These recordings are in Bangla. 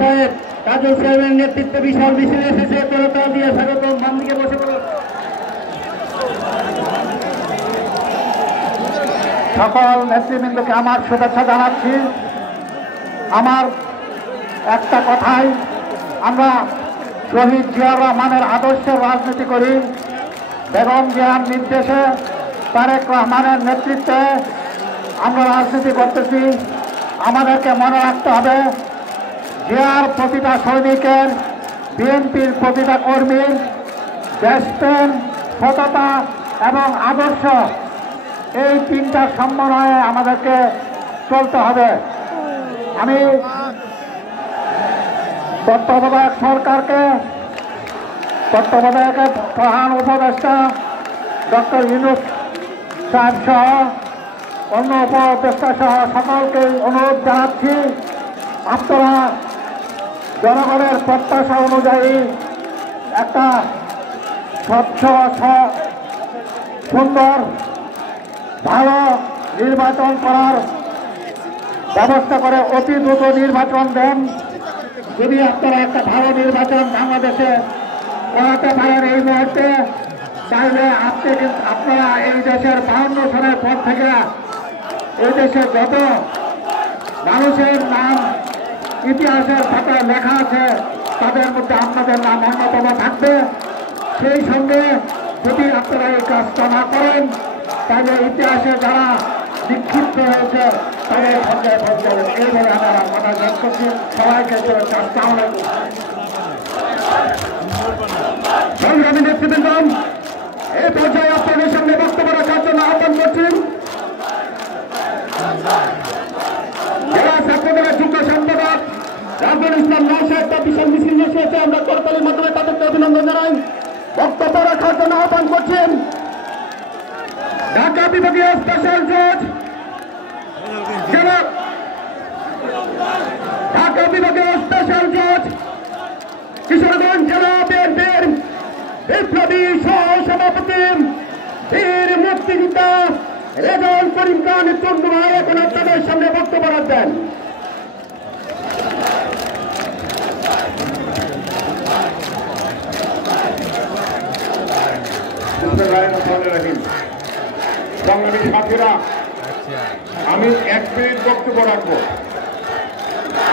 সাহেব কাজল সাহেবের নেতৃত্বে বিশাল মিছিল এসেছে। করতাল দিয়ে স্বাগত। বাম দিকে বসে পড়ুন। সকল নেতৃবৃন্দকে আমার শুভেচ্ছা জানাচ্ছি। আমার একটা কথাই, আমরা শহীদ জিয়াউর রহমানের আদর্শের রাজনীতি করি। বেগম জিয়ার নির্দেশে, তারেক রহমানের নেতৃত্বে আমরা রাজনীতি করতেছি। আমাদেরকে মনে রাখতে হবে, জিয়ার প্রতিটা সৈনিকের, বিএনপির প্রতিটা কর্মীর দেশপ্রেম, সততা এবং আদর্শ, এই তিনটার সমন্বয়ে আমাদেরকে চলতে হবে। আমি তত্ত্বাবধায়ক সরকারকে, তত্ত্বাবধায়কের প্রধান উপদেষ্টা ডক্টর ইউনূস সাহেব সহ অন্য উপদেষ্টা সহ সকলকে অনুরোধ জানাচ্ছি, আপনারা জনগণের প্রত্যাশা অনুযায়ী একটা স্বচ্ছ, সুন্দর, ভালো নির্বাচন করার ব্যবস্থা করে অতি দ্রুত নির্বাচন দেন। যদি আপনারা একটা ভালো নির্বাচন বাংলাদেশে করাতে পারেন এই মুহূর্তে, তাহলে আপনারা এই দেশের 52 সালের পর থেকে এই দেশের যত মানুষের নাম ইতিহাসের খাতায় লেখা আছে, তাদের মধ্যে আপনাদের নাম অন্যতম থাকবে। সেই সঙ্গে যদি আপনারা এই কাজটা না করেন, তাহলে ইতিহাসে যারা বিক্ষিপ্ত হয়েছে তাদের সঙ্গে পৌঁছাবেন। এইভাবে আমরা কথা শেষ করছি। সবাইকে সংগ্রামী নেতৃবৃন্দ, এই পর্যায়ে আপনাদের সামনে বক্তব্য রাখার জন্য আহ্বান করছি জেলা ছাত্রদলের যুগ্ম সম্পাদক রাজুল ইসলাম নৌ সাহেব। তার বিশাল মিছিল এসেছে, আমরা করতালির মাধ্যমে তাদেরকে অভিনন্দন জানাই। বক্তব্য রাখার জন্য আহ্বান করছেন ঢাকা বিভাগীয় স্পেশাল জজ জনাব, ঢাকা বিভাগীয় স্পেশাল জজ কিশোরগঞ্জ জেলা বিএনপির বিপ্লবী সহ সভাপতি বীর মুক্তিযোদ্ধা রেজাউল করিম খান চন্দ্র ভাই এখন আপনাদের সামনে বক্তব্য রাখবেন। সংগ্রামী সাথীরা, আমি 1 মিনিট বক্তব্য রাখবো।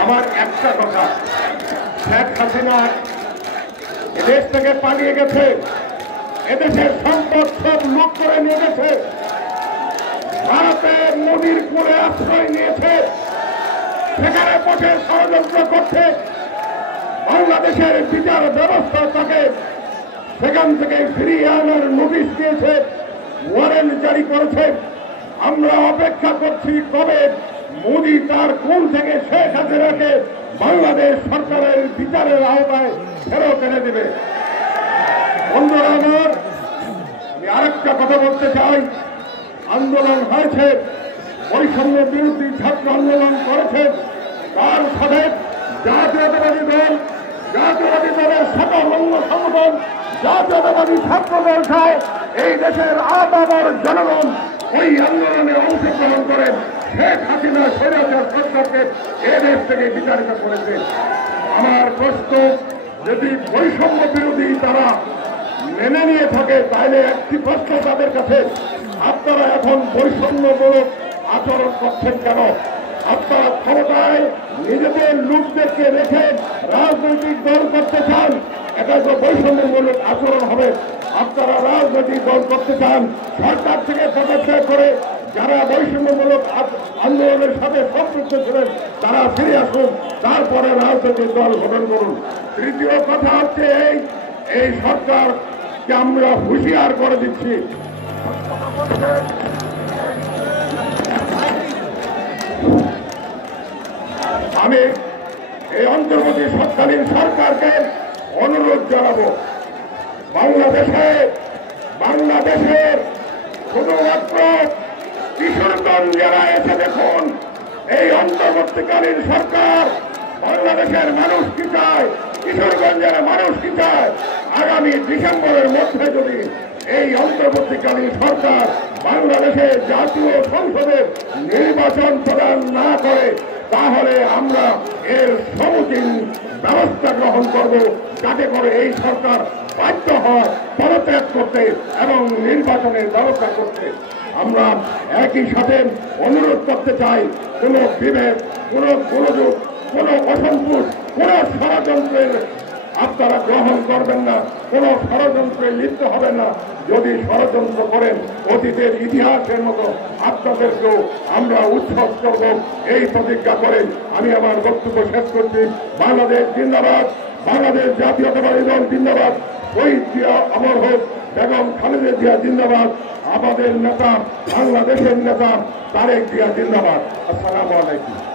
আমার একটা কথা, শেখ হাসিনা এদেশ থেকে পালিয়ে গেছে, এদেশের সম্পদ সব লুট করে নিয়ে গেছে, ভারতের নদীর কূলে আশ্রয় নিয়েছে, সেখানে বসে ষড়যন্ত্র করছে। বাংলাদেশের বিচার ব্যবস্থা তাকে সেখান থেকে ফিরিয়ে আনার নোটিশ দিয়েছে, ওয়ারেন্ট জারি করেছে। আমরা অপেক্ষা করছি কবে মোদী তার কোন থেকে শেখ হাসিনাকে বাংলাদেশ সরকারের বিচারের আওতায় ফেরত এনে দেবে। বন্ধুরা আমার, আমি আরেকটা কথা বলতে চাই। আন্দোলন হয়েছে, বৈষম্য বিরোধী ছাত্র আন্দোলন করেছে, তার সাথে জাতীয়তাবাদী দল, জাতীয়তাবাদী দলের সকল অঙ্গ সংগঠন, জাতীয়তাবাদী ছাত্র দল সহ এই দেশের আপামর জনগণ ওই আন্দোলনে অংশগ্রহণ করেন। শেখ হাসিনা স্বৈরাচার সরকারকে এ দেশ থেকে বিচারিত করেছে। আমার প্রশ্ন, যদি বৈষম্য বিরোধী তারা মেনে নিয়ে থাকে, তাহলে একটি প্রশ্ন তাদের কাছে, আপনারা এখন বৈষম্যমূলক আচরণ করছেন কেন? আপনারা ক্ষমতায় নিজেদের লোকদেরকে রেখে রাজনৈতিক দল করতে চান, এটা তো বৈষম্যমূলক আচরণ হবে। আপনারা রাজনৈতিক দল করতে চান, সরকার থেকে পদক্ষেপ করে যারা বৈষম্যমূলক আন্দোলনের সাথে সম্পৃক্ত ছিলেন তারা ফিরে আসুন, তারপরে রাজনৈতিক দল গঠন করুন। তৃতীয় কথা হচ্ছে এই সরকারকে আমরা হুঁশিয়ার করে দিচ্ছি, আমি এই অন্তর্বর্তী সরকারের সরকারকে অনুরোধ জানাবো, বাংলাদেশের শুধুমাত্র কিশোরগঞ্জ জেলায় এসে দেখুন এই অন্তর্বর্তীকালীন সরকার বাংলাদেশের মানুষ কি চায়, কিশোরগঞ্জের মানুষ কি চায়। আগামী ডিসেম্বরের মধ্যে যদি এই অন্তর্বর্তীকালীন সরকার বাংলাদেশের জাতীয় সংসদের নির্বাচন প্রদান না করে, তাহলে আমরা এর সমুচীন ব্যবস্থা গ্রহণ করব, যাতে করে এই সরকার বাধ্য হয় পদত্যাগ করতে এবং নির্বাচনের ব্যবস্থা করতে। আমরা একই সাথে অনুরোধ করতে চাই, কোনো বিভেদ, কোনো গোলযোগ, কোনো অসন্তোষ, কোনো ষড়যন্ত্রের আপনারা গ্রহণ করবেন না, কোনো ষড়যন্ত্রে লিপ্ত হবেন না। যদি ষড়যন্ত্র করেন অতীতের ইতিহাসের মতো আপনাদেরকেও আমরা উৎসব করব, এই প্রতিজ্ঞা করে আমি আমার বক্তব্য শেষ করছি। বাংলাদেশ জিন্দাবাদ, বাংলাদেশ জাতীয়তাবাদী দল জিন্দাবাদ, শহীদ জিয়া অমর হোক, বেগম খালেদা জিয়া জিন্দাবাদ, আমাদের নেতা বাংলাদেশের নেতা তারেক জিয়া জিন্দাবাদ। আসসালামু আলাইকুম।